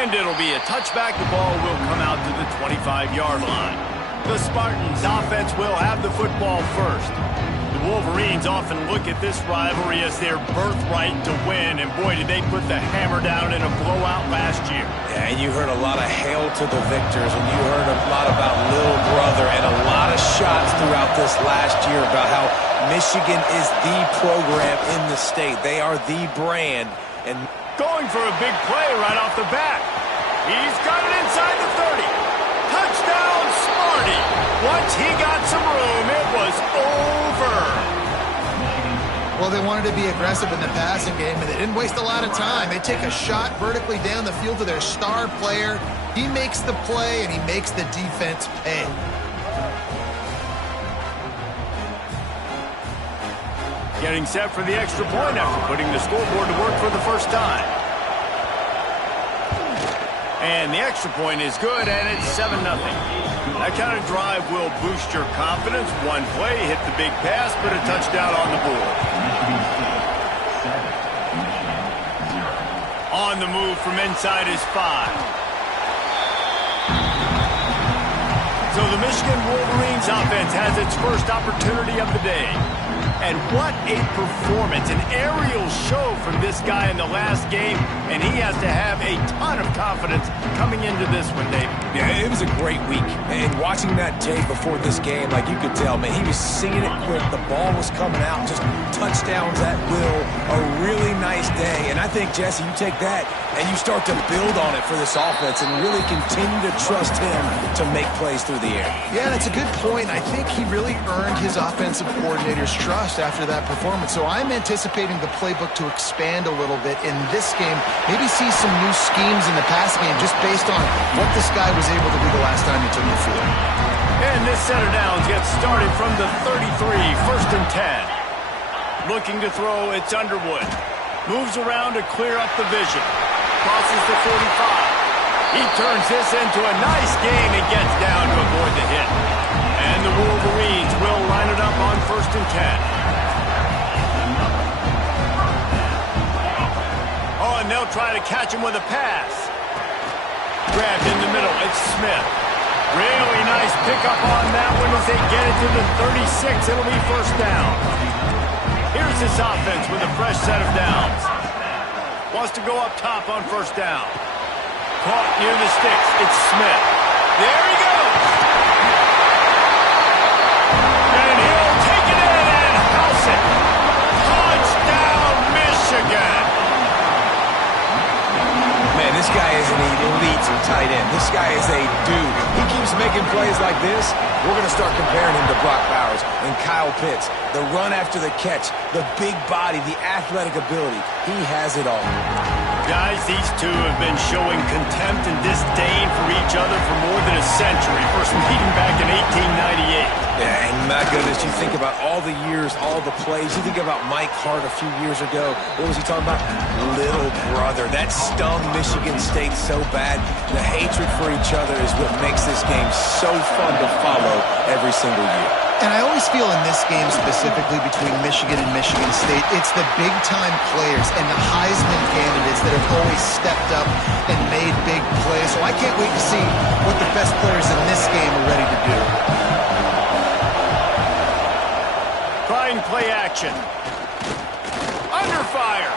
And it'll be a touchback. The ball will come out to the 25-yard line. The Spartans offense will have the football first. The Wolverines often look at this rivalry as their birthright to win, and boy, did they put the hammer down in a blowout last year. Yeah, and you heard a lot of hail to the victors, and you heard a lot about little brother, and a lot of shots throughout this last year about how Michigan is the program in the state. They are the brand. And going for a big play right off the bat. He's got it inside the 30. Touchdown, Sparty. Once he got some room, it was over. Well, they wanted to be aggressive in the passing game, and they didn't waste a lot of time. They take a shot vertically down the field to their star player. He makes the play, and he makes the defense pay. Getting set for the extra point after putting the scoreboard to work for the first time. And the extra point is good, and it's 7-0. That kind of drive will boost your confidence. One play, hit the big pass, put a touchdown on the board. On the move from inside is 5. So the Michigan Wolverines offense has its first opportunity of the day. And what a performance, an aerial show from this guy in the last game, and he has to have a ton of confidence coming into this one, Dave. Yeah, it was a great week, and watching that tape before this game, like you could tell, man, he was seeing it quick, the ball was coming out, just touchdowns at will, a really nice day, and I think, Jesse, you take that and you start to build on it for this offense and really continue to trust him to make plays through the air. Yeah, that's a good point. I think he really earned his offensive coordinator's trust after that performance. So I'm anticipating the playbook to expand a little bit in this game. Maybe see some new schemes in the passing game just based on what this guy was able to do the last time he took the field. And this set of downs gets started from the 33, 1st and 10. Looking to throw, it's Underwood. Moves around to clear up the vision. Crosses the 45. He turns this into a nice gain and gets down to avoid the hit. And the Wolverines will line it up on 1st and 10. Oh, and they'll try to catch him with a pass. Grabbed in the middle, it's Smith. Really nice pickup on that one as they get it to the 36. It'll be 1st down. Here's this offense with a fresh set of downs. Wants to go up top on 1st down. Caught near the sticks. It's Smith. There he goes. And he'll take it in and house it. Touchdown, Michigan. Man, this guy is an elite tight end. This guy is a dude. He keeps making plays like this. We're going to start comparing him to Brock Bowers and Kyle Pitts. The run after the catch, the big body, the athletic ability. He has it all. Guys, these two have been showing contempt and disdain for each other for more than a century. First meeting back in 1898. Yeah, and my goodness, you think about all the years, all the plays. You think about Mike Hart a few years ago. What was he talking about? Little brother. That stung Michigan State so bad. The hatred for each other is what makes this game so fun to follow every single year. And I always feel in this game specifically between Michigan and Michigan State, it's the big-time players and the Heisman candidates that have always stepped up and made big plays. So I can't wait to see what the best players in this game are ready to do. Trying play action. Under fire.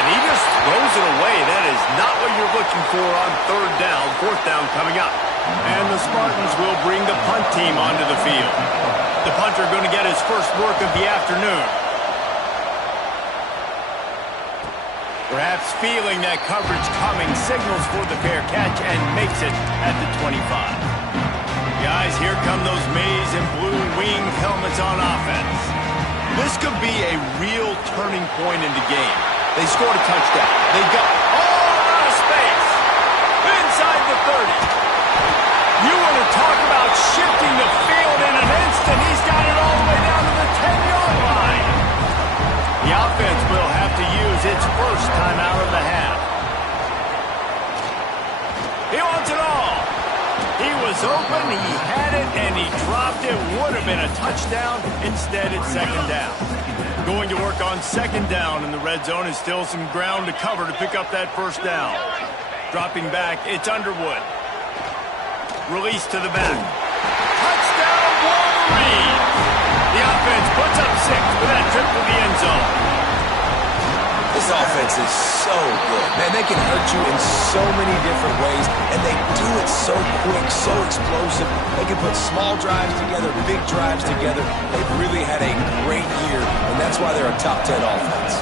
And he just throws it away. That is not what you're looking for on 3rd down. 4th down coming up. And the Spartans will bring the punt team onto the field. The punter going to get his first work of the afternoon. Perhaps feeling that coverage coming, signals for the fair catch and makes it at the 25. Guys, here come those maize and blue winged helmets on offense. This could be a real turning point in the game. They scored a touchdown. They got all out of space. Inside the 30. You want to talk about shifting the field in an instant. He's got it all the way down to the 10-yard line. The offense will have to use its first time out of the half. He wants it all. He was was open, he had it, and he dropped it. Would have been a touchdown. Instead, it's second down. Going to work on second down in the red zone is still some ground to cover to pick up that first down. Dropping back, it's Underwood. Release to the back. Touchdown, Wolverine! The offense puts up 6 for that trip to the end zone. This offense is so good. Man, they can hurt you in so many different ways, and they do it so quick, so explosive. They can put small drives together, big drives together. They've really had a great year, and that's why they're a top 10 offense.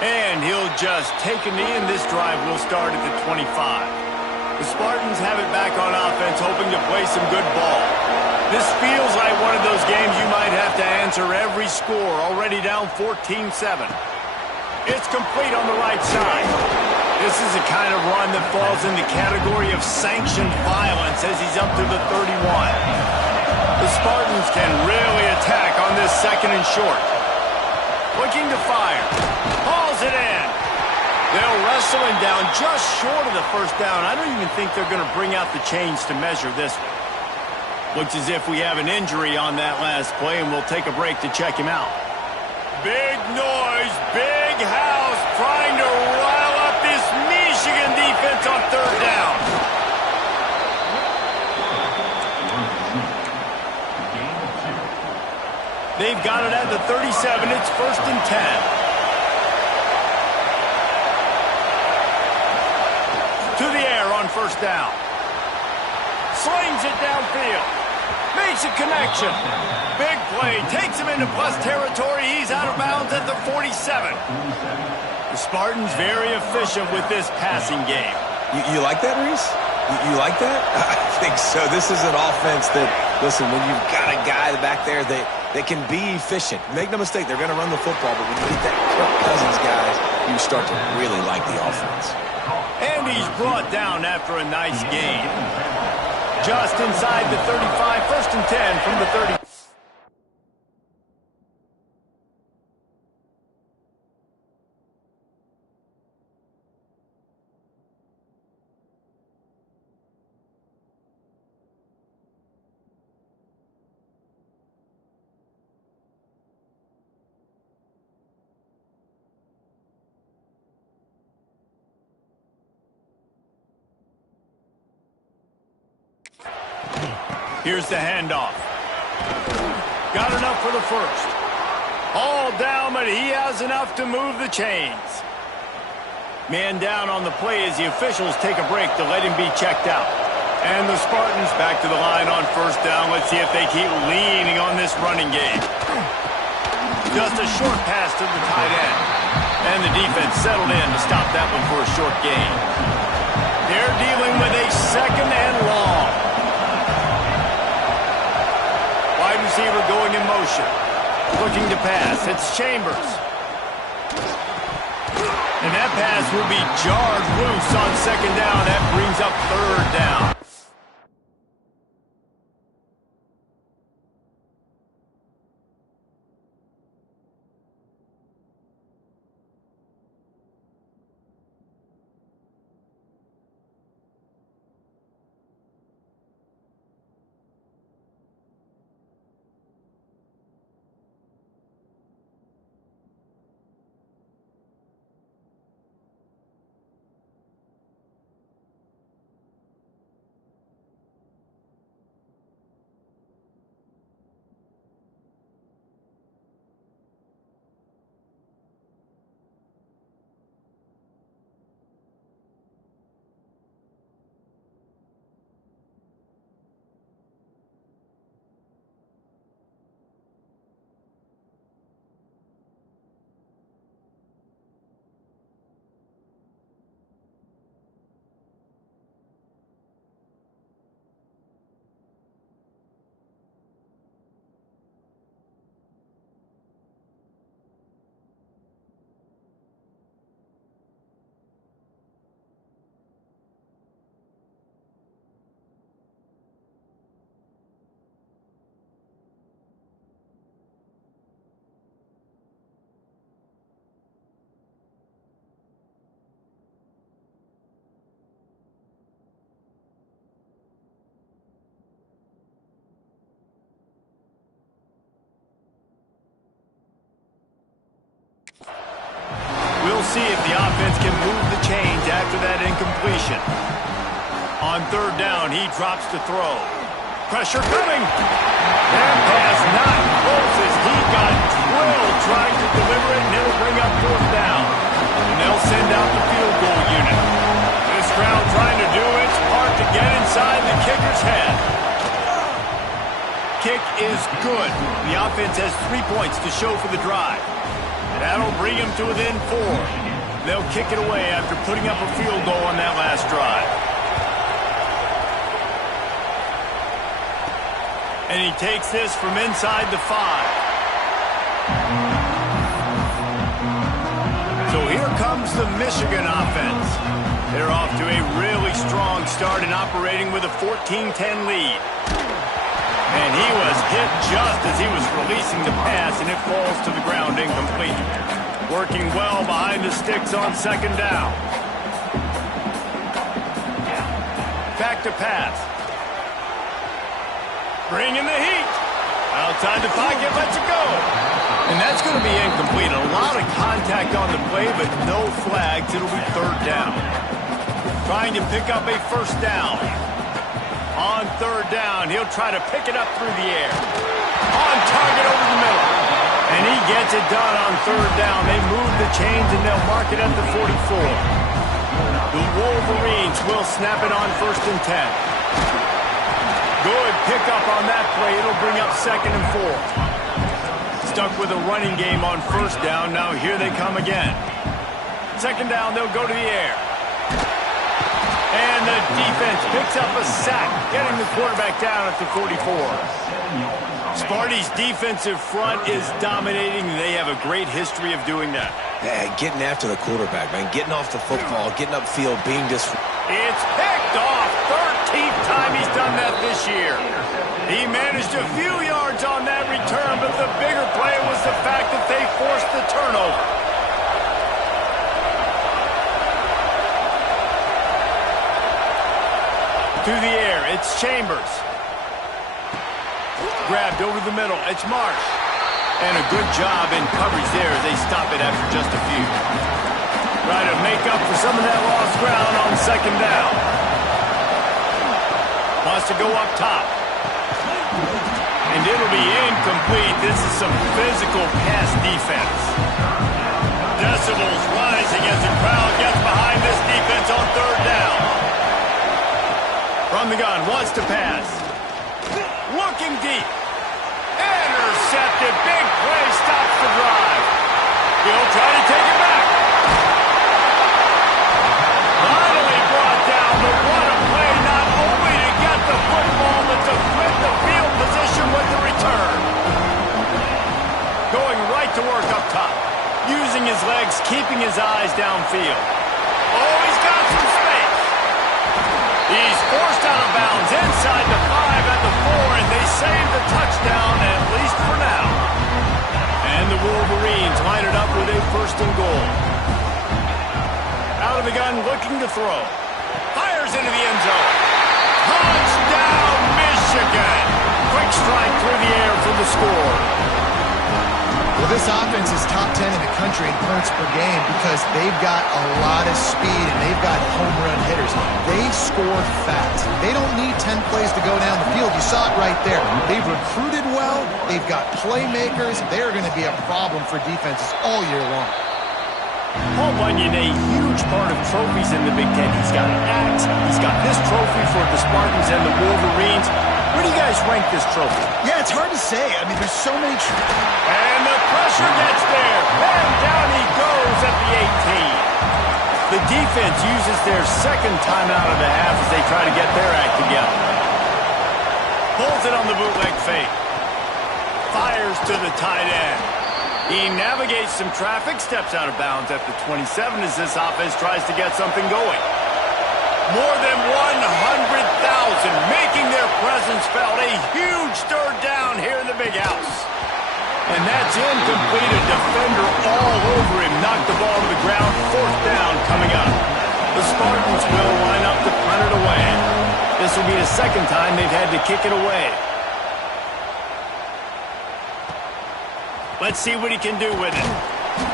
And he'll just take a knee, and this drive will start at the 25. The Spartans have it back on offense, hoping to play some good ball. This feels like one of those games you might have to answer every score, already down 14-7. It's complete on the right side. This is the kind of run that falls in the category of sanctioned violence as he's up to the 31. The Spartans can really attack on this second and short. Looking to fire. Hauls it in. They'll wrestle him down just short of the first down. I don't even think they're going to bring out the chains to measure this one. Looks as if we have an injury on that last play, and we'll take a break to check him out. Big noise, big house, trying to rile up this Michigan defense on third down. They've got it at the 37. It's 1st and 10. To the air on first down. Slings it downfield. Makes a connection. Big play. Takes him into plus territory. He's out of bounds at the 47. The Spartans very efficient with this passing game. You like that, Reese? You like that? I think so. This is an offense that, listen, when you've got a guy back there that can be efficient. Make no mistake, they're going to run the football, but when you get that Kirk Cousins guys, you start to really like the offense. And he's brought down after a nice gain. Just inside the 35, 1st and 10 from the 30. Here's the handoff. Got enough for the first. All down, but he has enough to move the chains. Man down on the play as the officials take a break to let him be checked out. And the Spartans back to the line on first down. Let's see if they keep leaning on this running game. Just a short pass to the tight end. And the defense settled in to stop that one for a short gain. They're dealing with a second and long. Wide receiver going in motion. Looking to pass. It's Chambers. And that pass will be jarred loose on second down. That brings up third down. see if the offense can move the chains after that incompletion. On third down, he drops to throw. Pressure coming. That pass not close as he got drilled trying to deliver it, and it'll bring up fourth down. And they'll send out the field goal unit. This crowd trying to do its part to get inside the kicker's head. Kick is good. The offense has 3 points to show for the drive. That'll bring him to within 4. They'll kick it away after putting up a field goal on that last drive. And he takes this from inside the 5. So here comes the Michigan offense. They're off to a really strong start in operating with a 14-10 lead. And he was hit just as he was releasing the pass, and it falls to the ground incomplete. Working well behind the sticks on second down. Back to pass. Bringing the heat. Outside the pocket, lets it go. And that's going to be incomplete. A lot of contact on the play, but no flags. It'll be third down. Trying to pick up a first down. On third down, he'll try to pick it up through the air. On target over the middle. And he gets it done on third down. They move the chains, and they'll mark it at the 44. The Wolverines will snap it on 1st and 10. Good pickup on that play. It'll bring up 2nd and 4. Stuck with a running game on first down. Now here they come again. 2nd down, they'll go to the air. And the defense picks up a sack, getting the quarterback down at the 44. Sparty's defensive front is dominating. They have a great history of doing that. Yeah, getting after the quarterback, man. Getting off the football, getting upfield, being It's picked off. 13th time he's done that this year. He managed a few yards on that return, but the bigger play was the fact that they forced the turnover. To the air, it's Chambers. Grabbed over the middle, it's Marsh. And a good job in coverage there as they stop it after just a few. Try to make up for some of that lost ground on 2nd down. Wants to go up top. And it'll be incomplete. This is some physical pass defense. Decibels rising as the crowd gets behind this defense on third down. From the gun, wants to pass. Looking deep. Intercepted. Big play, stops the drive. He'll try to take it back. Finally brought down, but what a play, not only to get the football, but to flip the field position with the return. Going right to work up top. Using his legs, keeping his eyes downfield. Oh, he's got some space. He's forced out of bounds inside the 5 at the 4, and they save the touchdown, at least for now. And the Wolverines line it up with a 1st and goal. Out of the gun, looking to throw. Fires into the end zone. Touchdown, Michigan! Quick strike through the air for the score. Well, this offense is top 10 in the country in points per game because they've got a lot of speed and they've got home run hitters. They score fast. They don't need 10 plays to go down the field. You saw it right there. They've recruited well. They've got playmakers. They're going to be a problem for defenses all year long. Paul Bunyan, a huge part of trophies in the Big Ten. He's got an axe. He's got this trophy for the Spartans and the Wolverines. Where do you guys rank this trophy? Yeah, it's hard to say. I mean, there's so many... And the pressure gets there. And down he goes at the 18. The defense uses their 2nd timeout of the half as they try to get their act together. Pulls it on the bootleg fake. Fires to the tight end. He navigates some traffic, steps out of bounds at the 27 as this offense tries to get something going. More than 100,000 making their presence felt. A huge third down here in the big house. And that's incomplete. A defender all over him. Knocked the ball to the ground. 4th down coming up. The Spartans will line up to punt it away. This will be the 2nd time they've had to kick it away. Let's see what he can do with it.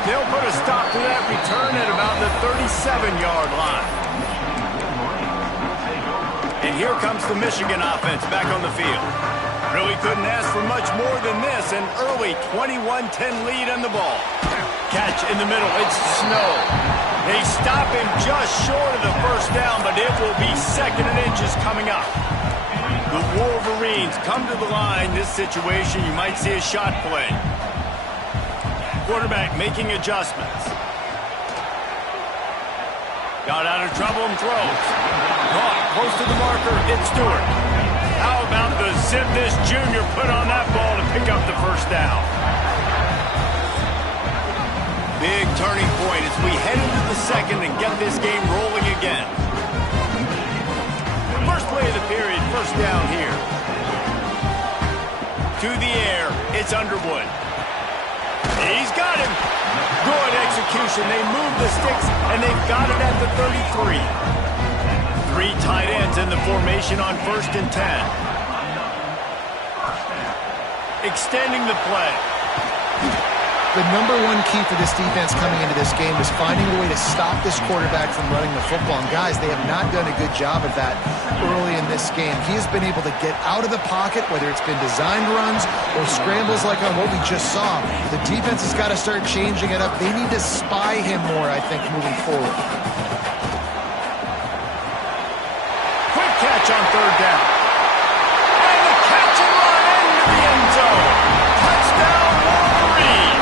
They'll put a stop to that return at about the 37-yard line. And here comes the Michigan offense back on the field. Really couldn't ask for much more than this. An early 21-10 lead on the ball. Catch in the middle. It's Snow. They stop him just short of the first down, but it will be 2nd and inches coming up. The Wolverines come to the line. This situation, you might see a shot play. Quarterback making adjustments. Got out of trouble and throws. Caught close to the marker. It's Stewart. How about the zip this junior put on that ball to pick up the first down? Big turning point as we head into the second and get this game rolling again. First play of the period, first down here. To the air, it's Underwood. He's got him. Good execution. They move the sticks, and they've got it at the 33. 3 tight ends in the formation on 1st and 10. Extending the play. The number one key for this defense coming into this game is finding a way to stop this quarterback from running the football. And guys, they have not done a good job of that early in this game. He has been able to get out of the pocket, whether it's been designed runs or scrambles like on what we just saw. The defense has got to start changing it up. They need to spy him more, I think, moving forward. Quick catch on 3rd down. And the catch and run into the end zone. Touchdown, Wolverines.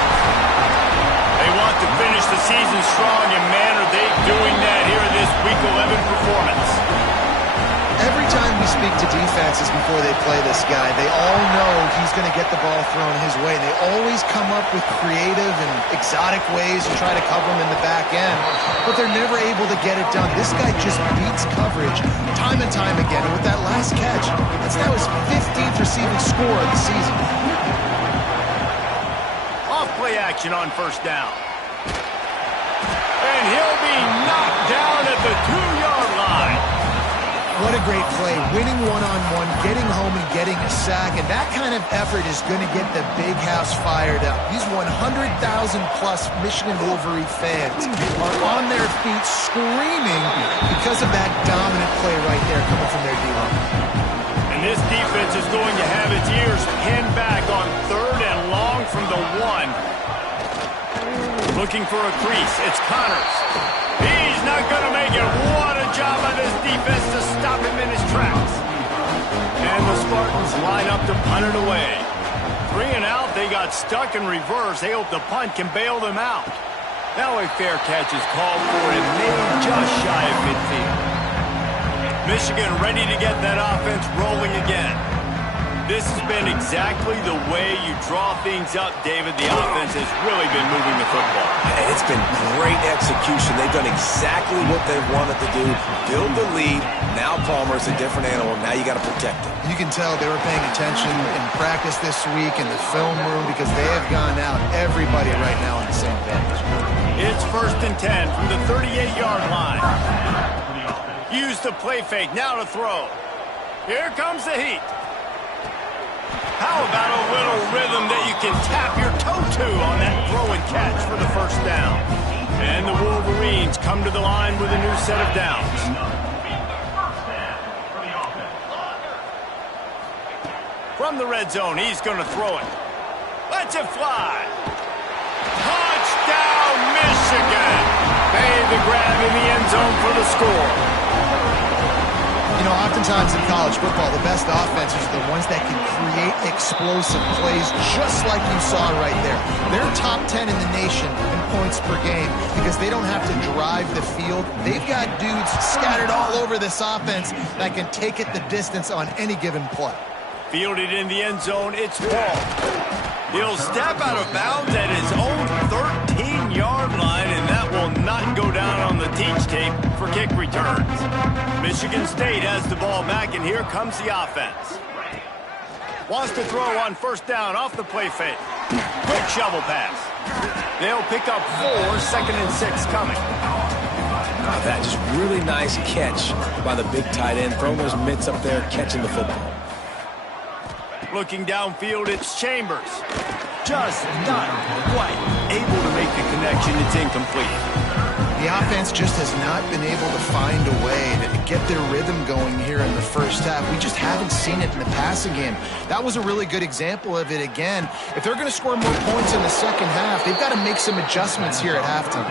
They want to finish the season strong, and man, are they doing that here in this Week 11 performance. Every time we speak to defenses before they play this guy, they all know he's going to get the ball thrown his way. They always come up with creative and exotic ways to try to cover him in the back end, but they're never able to get it done. This guy just beats coverage time and time again, and with that last catch, that's now his 15th receiving score of the season. Off-play action on 1st down. And he'll be knocked down at the 2-yard line. What a great play, winning one-on-one, getting home and getting a sack, and that kind of effort is going to get the big house fired up. These 100,000-plus Michigan Wolverine fans are on their feet screaming because of that dominant play right there coming from their D-line. And this defense is going to have its ears pinned back on 3rd and long from the 1. Looking for a crease, it's Connors. He's not going to make it. What a job by this defense to stop him in his tracks. And the Spartans line up to punt it away. 3 and out, they got stuck in reverse. They hope the punt can bail them out. Now a fair catch is called for and made just shy of midfield. Michigan ready to get that offense rolling again. This has been exactly the way you draw things up, David. The offense has really been moving the football. And it's been great execution. They've done exactly what they wanted to do. Build the lead. Now Palmer's a different animal. Now you got to protect him. You can tell they were paying attention in practice this week in the film room because they have gone out, everybody right now on the same page. It's 1st and 10 from the 38-yard line. Use the play fake. Now to throw. Here comes the heat. How about a little rhythm that you can tap your toe to on that throw and catch for the first down? And the Wolverines come to the line with a new set of downs. From the red zone, he's going to throw it. Lets it fly. Touchdown, Michigan! Made the grab in the end zone for the score. You know, oftentimes in college football, the best offenses are the ones that can create explosive plays just like you saw right there. They're top 10 in the nation in points per game because they don't have to drive the field. They've got dudes scattered all over this offense that can take it the distance on any given play. Fielded in the end zone, it's Hall. He'll step out of bounds at his own 13-yard line, and that will not go down on the teach tape for kick returns. Michigan State has the ball back, and here comes the offense. Wants to throw on 1st down off the play fake. Quick shovel pass. They'll pick up 4, 2nd and 6 coming. That just really nice catch by the big tight end, throwing those mitts up there, catching the football. Looking downfield, it's Chambers. just not quite able to make the connection. It's incomplete. The offense just has not been able to find a way to get their rhythm going here in the first half. We just haven't seen it in the passing game. That was a really good example of it again. If they're going to score more points in the second half, they've got to make some adjustments here at halftime.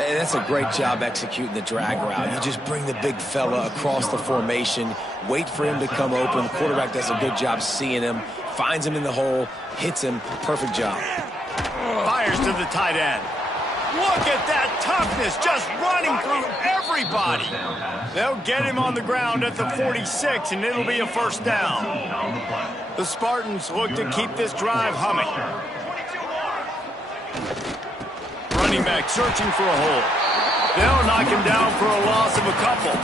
And that's a great job executing the drag route. You just bring the big fella across the formation, wait for him to come open. The quarterback does a good job seeing him, finds him in the hole, hits him. Perfect job. Fires to the tight end. Look at that toughness, just running through everybody. They'll get him on the ground at the 46, and it'll be a first down. The Spartans look to keep this drive humming. Running back searching for a hole. They'll knock him down for a loss of a couple.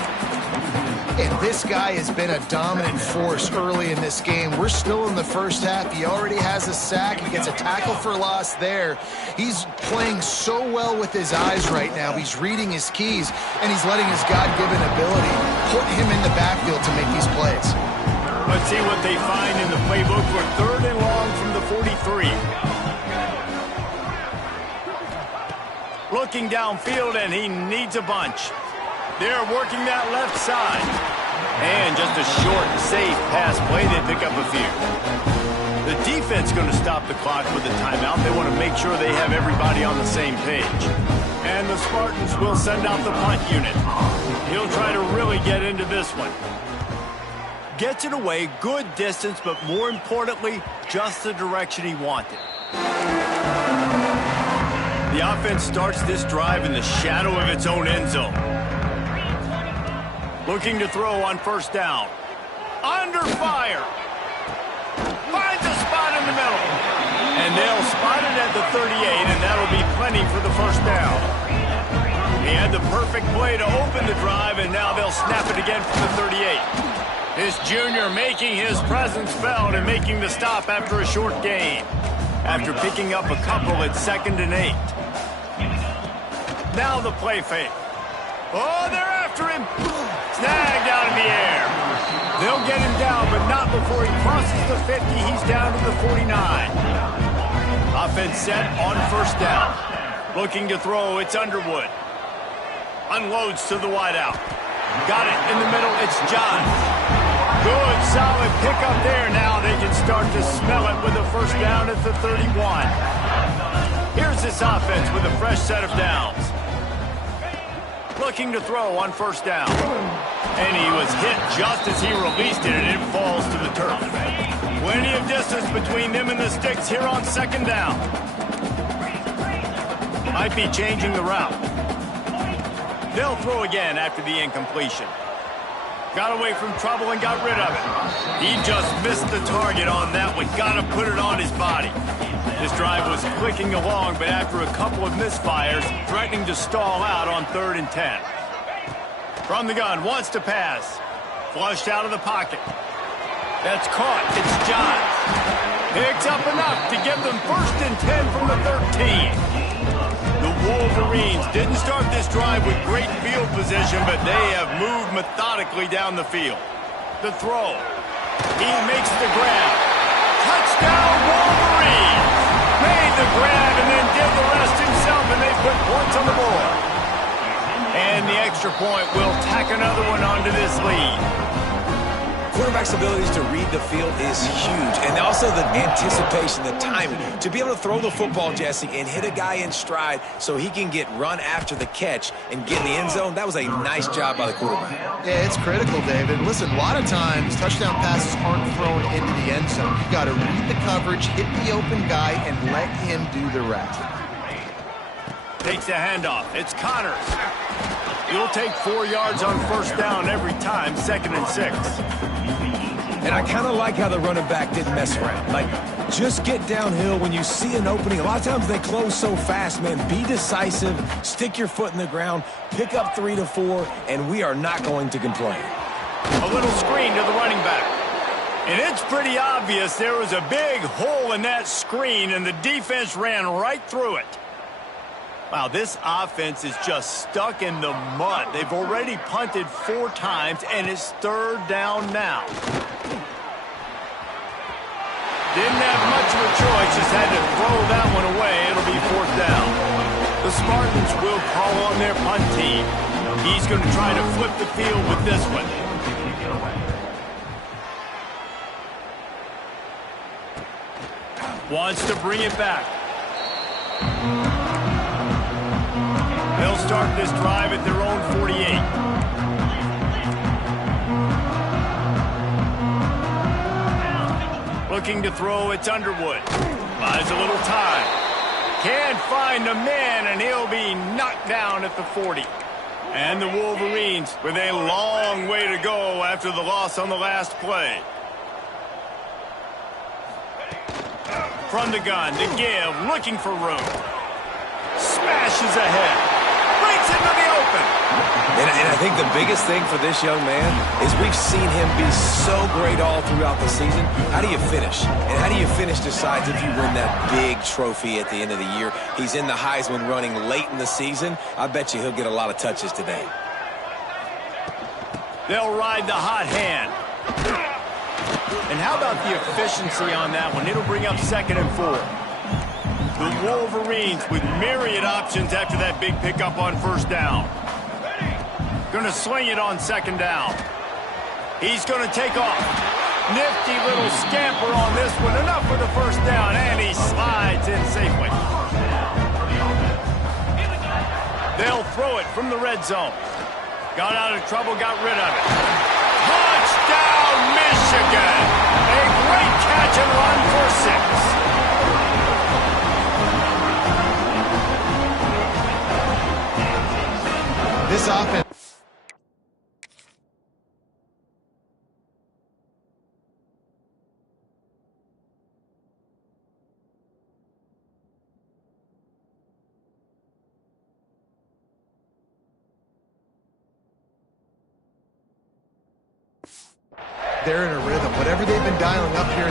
And this guy has been a dominant force early in this game. We're still in the first half. He already has a sack. He gets a tackle for loss there. He's playing so well with his eyes right now. He's reading his keys, and he's letting his God-given ability put him in the backfield to make these plays. Let's see what they find in the playbook for 3rd and long from the 43. Looking downfield, and he needs a bunch. They're working that left side. And just a short, safe pass play. They pick up a few. The defense going to stop the clock with a timeout. They want to make sure they have everybody on the same page. And the Spartans will send out the punt unit. He'll try to really get into this one. Gets it away, good distance, but more importantly, just the direction he wanted. The offense starts this drive in the shadow of its own end zone. Looking to throw on first down. Under fire. Finds a spot in the middle. And they'll spot it at the 38, and that'll be plenty for the first down. He had the perfect play to open the drive, and now they'll snap it again from the 38. This junior making his presence felt and making the stop after a short gain. After picking up a couple at 2nd and 8. Now the play fake. Oh, they're after him. Snagged out in the air. They'll get him down, but not before he crosses the 50. He's down to the 49. Offense set on first down. Looking to throw, it's Underwood. Unloads to the wideout. Got it in the middle, it's John. Good, solid pickup there. Now they can start to smell it with a first down at the 31. Here's this offense with a fresh set of downs. Looking to throw on first down. And he was hit just as he released it, and it falls to the turf. Plenty of distance between them and the sticks here on 2nd down. Might be changing the route. They'll throw again after the incompletion. Got away from trouble and got rid of it. He just missed the target on that one. Got to put it on his body. This drive was clicking along, but after a couple of misfires, threatening to stall out on 3rd and 10. From the gun, wants to pass. Flushed out of the pocket. That's caught. It's Johns. Picks up enough to give them 1st and 10 from the 13. The Wolverines didn't start this drive with great field position, but they have moved methodically down the field. The throw. He makes the grab. Touchdown, Wolverines! Made the grab and then did the rest himself, and they put points on the board. And the extra point will tack another one onto this lead. Quarterback's abilities to read the field is huge, and also the anticipation, the timing. To be able to throw the football, Jesse, and hit a guy in stride so he can get run after the catch and get in the end zone, that was a nice job by the quarterback. Yeah, it's critical, David. Listen, a lot of times touchdown passes aren't thrown into the end zone. You got to read the coverage, hit the open guy, and let him do the rest. Takes the handoff. It's Connors. You'll take 4 yards on first down every time, 2nd and 6. And I kind of like how the running back didn't mess around. Like, just get downhill when you see an opening. A lot of times they close so fast, man. Be decisive, stick your foot in the ground, pick up 3 to 4, and we are not going to complain. A little screen to the running back. And it's pretty obvious there was a big hole in that screen, and the defense ran right through it. Wow, this offense is just stuck in the mud. They've already punted 4 times, and it's 3rd down now. Didn't have much of a choice, just had to throw that one away. It'll be 4th down. The Spartans will call on their punt team. He's going to try to flip the field with this one. Wants to bring it back. They'll start this drive at their own 48. Looking to throw, it's Underwood. Buys a little time. Can't find a man, and he'll be knocked down at the 40. And the Wolverines with a long way to go after the loss on the last play. From the gun to give, looking for room. Smashes ahead. Breaks into the open. And I think the biggest thing for this young man is we've seen him be so great all throughout the season. How do you finish? And how do you finish decides if you win that big trophy at the end of the year. He's in the Heisman running late in the season. I bet you he'll get a lot of touches today. They'll ride the hot hand. And how about the efficiency on that one? It'll bring up 2nd and 4. The Wolverines with myriad options after that big pickup on 1st down. Going to sling it on 2nd down. He's going to take off. Nifty little scamper on this one. Enough for the 1st down, and he slides in safely. They'll throw it from the red zone. Got out of trouble, got rid of it. Touchdown, Michigan! A great catch and run for 6. This offense. They're in a rhythm. Whatever they've been dialing up here